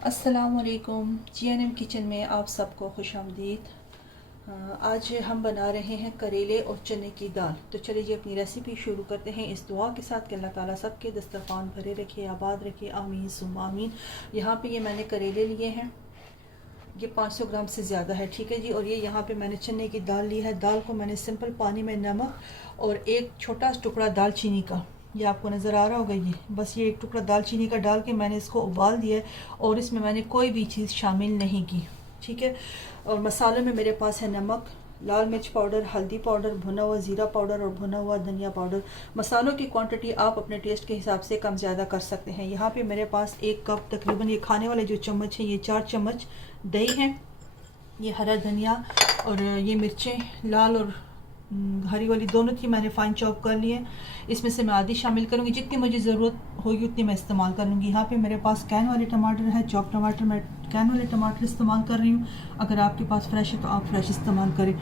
अस्सलामुअलैकुम। GNM kitchen में आप सबको खुशामदीद। आज हम बना रहे हैं करेले और चने की दाल। तो चलिए जी अपनी रेसिपी शुरू करते हैं इस दुआ के साथ कि अल्लाह ताला सबके दस्तरखान भरे रखे, आबाद रखे, आमीन सुम आमीन। यहाँ पे ये मैंने करेले लिए हैं, ये 500 ग्राम से ज़्यादा है, ठीक है जी। और ये यहाँ पे मैंने चने की दाल ली है। दाल को मैंने सिंपल पानी में नमक और एक छोटा टुकड़ा दालचीनी का, ये आपको नज़र आ रहा होगा, ये बस ये एक टुकड़ा दालचीनी का डाल के मैंने इसको उबाल दिया है और इसमें मैंने कोई भी चीज़ शामिल नहीं की, ठीक है। और मसालों में मेरे पास है नमक, लाल मिर्च पाउडर, हल्दी पाउडर, भुना हुआ ज़ीरा पाउडर और भुना हुआ धनिया पाउडर। मसालों की क्वांटिटी आप अपने टेस्ट के हिसाब से कम ज़्यादा कर सकते हैं। यहाँ पे मेरे पास एक कप तकरीबन, ये खाने वाले जो चम्मच हैं, ये 4 चम्मच दही है। ये हरा धनिया और ये मिर्चें लाल और हरी वाली दोनों थी, मैंने फ़ाइन चॉप कर ली है। इसमें से मैं आधी शामिल करूँगी, जितनी मुझे ज़रूरत होगी उतनी मैं इस्तेमाल करूँगी। यहाँ पे मेरे पास कैन वाले टमाटर है, चॉप टमाटर, मैं कैन वाले टमाटर इस्तेमाल कर रही हूँ। अगर आपके पास फ्रेश है तो आप फ्रेश इस्तेमाल करें।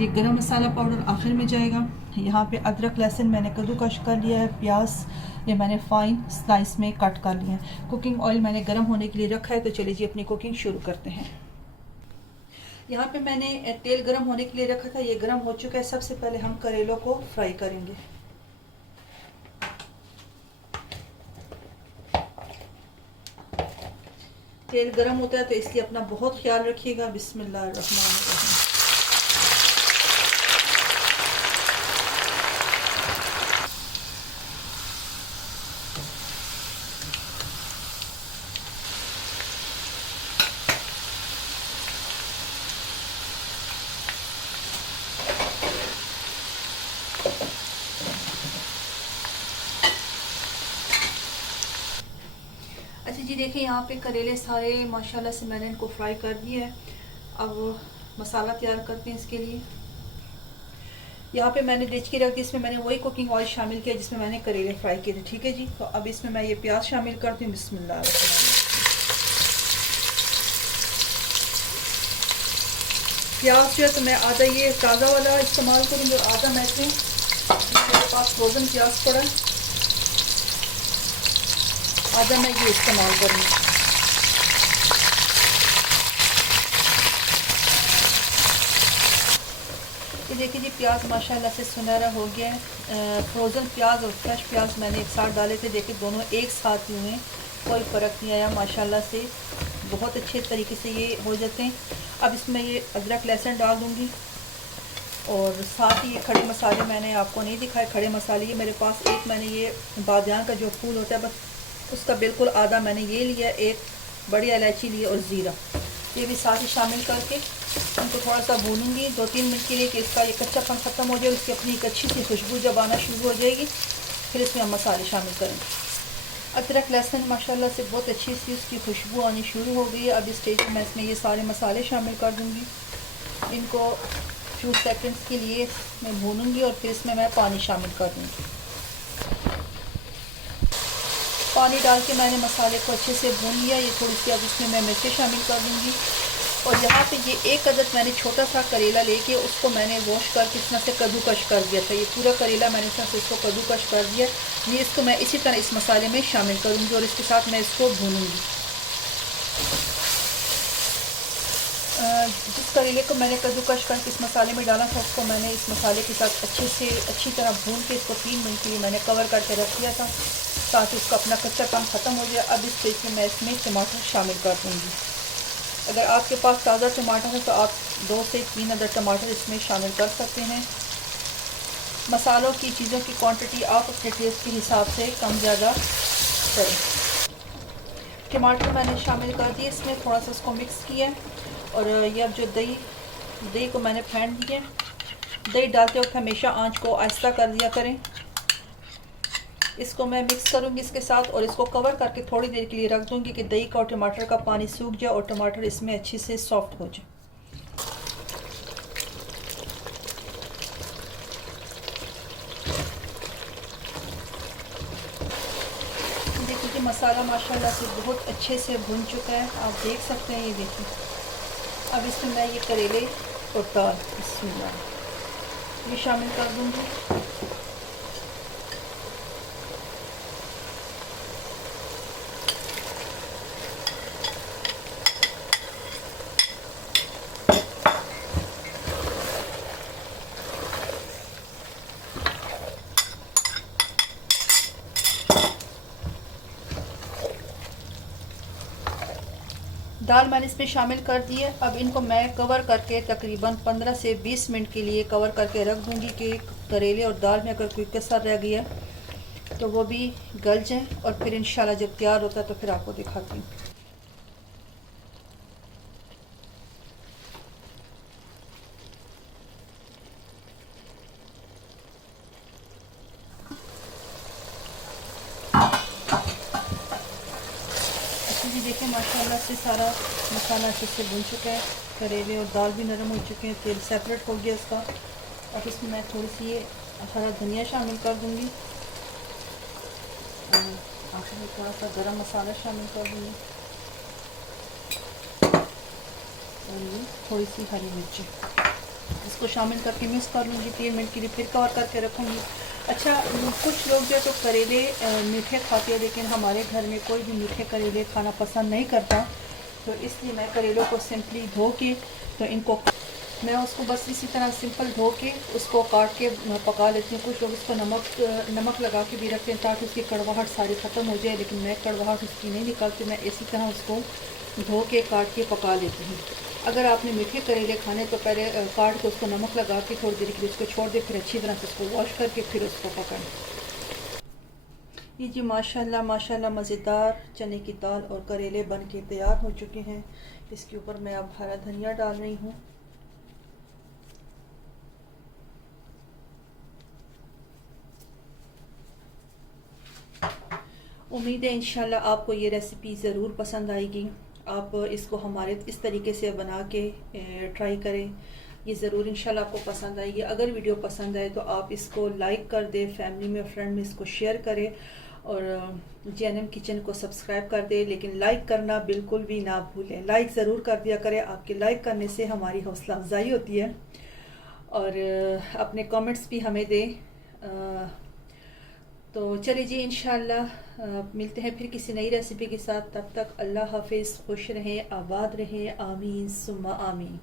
ये गरम मसाला पाउडर आखिर में जाएगा। यहाँ पे अदरक लहसुन मैंने कद्दूकश कर लिया है। प्याज ये मैंने फ़ाइन स्लाइस में कट कर लिया है। कुकिंग ऑयल मैंने गर्म होने के लिए रखा है। तो चलिए जी अपनी कुकिंग शुरू करते हैं। यहाँ पे मैंने तेल गरम होने के लिए रखा था, ये गरम हो चुका है। सबसे पहले हम करेलों को फ्राई करेंगे। तेल गरम होता है तो इसलिए अपना बहुत ख्याल रखिएगा। बिस्मिल्लाहिर्रहमानिर्रहीम। अच्छा जी, देखिए यहाँ पे करेले सारे माशाल्लाह से मैंने इनको फ्राई कर दिया है। अब मसाला तैयार करते हैं इसके लिए। यहाँ पे मैंने डेचकी रख दी, इसमें मैंने वही कुकिंग ऑयल शामिल किया जिसमें मैंने करेले फ्राई किए थे, ठीक है जी। तो अब इसमें मैं ये प्याज शामिल करती हूँ। बिस्मिल्लाह। प्याज जो है तो मैं आधा ये ताज़ा वाला इस्तेमाल करूँगी और आधा मैं इसमें, मेरे पास फ्रोज़न प्याज पड़ा है, आधा मैं ये इस्तेमाल करूँगी। ये देखिए जी प्याज माशाल्लाह से सुनहरा हो गया है। फ्रोज़न प्याज और फ्रेश प्याज मैंने एक साथ डाले थे, देखिए दोनों एक साथ ही हुए, कोई फ़र्क नहीं आया माशाल्लाह से, बहुत अच्छे तरीके से ये हो जाते हैं। अब इसमें ये अदरक लहसुन डाल दूँगी और साथ ही ये खड़े मसाले मैंने आपको नहीं दिखाए। खड़े मसाले ये मेरे पास, एक मैंने ये बादियान का जो फूल होता है बस उसका बिल्कुल आधा मैंने ये लिया, एक बड़ी इलायची ली और ज़ीरा, ये भी साथ ही शामिल करके उनको थोड़ा सा भूनूंगी 2-3 मिनट के लिए कि इसका ये कच्चापन ख़त्म हो जाए। उसकी अपनी एक अच्छी सी खुशबू जब आना शुरू हो जाएगी फिर इसमें हम मसाले शामिल करेंगे। अदरक लहसुन माशाल्लाह से बहुत अच्छी सी उसकी खुशबू आनी शुरू हो गई है। अब इस स्टेज में मैं इसमें ये सारे मसाले शामिल कर दूँगी। इनको फ्यू सेकंड्स के लिए मैं भूनूंगी और फिर इसमें मैं पानी शामिल कर दूँगी। पानी डाल के मैंने मसाले को अच्छे से भून लिया। ये थोड़ी सी अब इसमें मैं मिर्चें शामिल कर दूँगी। और यहाँ पे ये एक अदद मैंने छोटा सा करेला लेके उसको मैंने वॉश करके इसमें से कद्दूकश कर दिया था। ये पूरा करेला मैंने इसमें से इसको कद्दूकश कर दिया। ये इसको मैं इसी तरह इस मसाले में शामिल करूँगी और इसके साथ मैं इसको भूनूँगी। जिस करेले को मैंने कद्दूकश करके इस मसाले में डाला था उसको मैंने इस मसाले के साथ अच्छी तरह भून के इसको 3 मिनट के लिए मैंने कवर करके रख दिया था ताकि उसका अपना कच्चापन ख़त्म हो जाए। अब इस स्टेज में मैं इसमें टमाटर शामिल कर दूँगी। अगर आपके पास ताज़ा टमाटर है तो आप 2 से 3 अदर टमाटर इसमें शामिल कर सकते हैं। मसालों की चीज़ों की क्वांटिटी आप अपने टेस्ट के हिसाब से कम ज़्यादा करें। टमाटर मैंने शामिल कर दिए, इसमें थोड़ा सा इसको मिक्स किया और ये अब जो दही को मैंने फेंट दिया। दही डालते वक्त हमेशा आंच को आहिस्ता कर दिया करें। इसको मैं मिक्स करूंगी इसके साथ और इसको कवर करके थोड़ी देर के लिए रख दूंगी कि दही का और टमाटर का पानी सूख जाए और टमाटर इसमें अच्छे से सॉफ्ट हो जाए। देखिए कि मसाला माशाल्लाह से बहुत अच्छे से भुन चुका है, आप देख सकते हैं। ये देखिए अब इसमें मैं ये करेले और दाल ये शामिल कर दूंगी। दाल मैंने इसमें शामिल कर दी है। अब इनको मैं कवर करके तकरीबन 15 से 20 मिनट के लिए कवर करके रख दूँगी कि करेले और दाल में अगर कोई कसर रह गई है तो वो भी गल जाए, और फिर इंशाल्लाह जब तैयार होता है तो फिर आपको दिखाती हूँ। जी देखिए माशाल्लाह से सारा मसाला अच्छे से भून चुका है, करेले और दाल भी नरम हो चुके हैं, तेल सेपरेट हो गया इसका। अब इसमें मैं थोड़ी सी ये हरा धनिया शामिल कर दूँगी, आखिर में थोड़ा सा गरम मसाला शामिल कर दूँगी, और ये थोड़ी सी हरी मिर्ची, इसको शामिल करके मिक्स कर लूँगी। 3 मिनट के लिए फिर कवर करके रखूँगी। अच्छा, कुछ लोग जो तो करेले मीठे खाते हैं, लेकिन हमारे घर में कोई भी मीठे करेले खाना पसंद नहीं करता, तो इसलिए मैं करेलों को सिंपली धो के, तो इनको मैं उसको बस इसी तरह सिंपल धो के उसको काट के पका लेती हूँ। कुछ लोग इसको नमक लगा के भी रखते हैं ताकि उसकी कड़वाहट सारी ख़त्म हो जाए, लेकिन मैं कड़वाहट उसकी नहीं निकालती, मैं इसी तरह उसको धो के काट के पका लेती हूँ। अगर आपने मीठे करेले खाने तो पहले काट के उसको नमक लगा के थोड़ी देर के लिए उसको छोड़ दें, फिर अच्छी तरह से उसको वॉश करके फिर उसको पकाएं। ये जी माशाल्लाह माशाल्लाह मज़ेदार चने की दाल और करेले बन के तैयार हो चुके हैं। इसके ऊपर मैं अब हरा धनिया डाल रही हूँ। उम्मीद है इंशाल्लाह आपको ये रेसिपी ज़रूर पसंद आएगी। आप इसको हमारे इस तरीके से बना के ट्राई करें, ये ज़रूर इंशाल्लाह आपको पसंद आएगी। अगर वीडियो पसंद आए तो आप इसको लाइक कर दें, फैमिली में फ्रेंड में इसको शेयर करें, और JNM किचन को सब्सक्राइब कर दें। लेकिन लाइक करना बिल्कुल भी ना भूलें, लाइक ज़रूर कर दिया करें, आपके लाइक करने से हमारी हौसला अफजाई होती है। और अपने कमेंट्स भी हमें दें। तो चलिए जी इंशाल्लाह मिलते हैं फिर किसी नई रेसिपी के साथ। तब तक अल्लाह हाफिज़, खुश रहें, आबाद रहें, आमीन सुम्मा आमीन।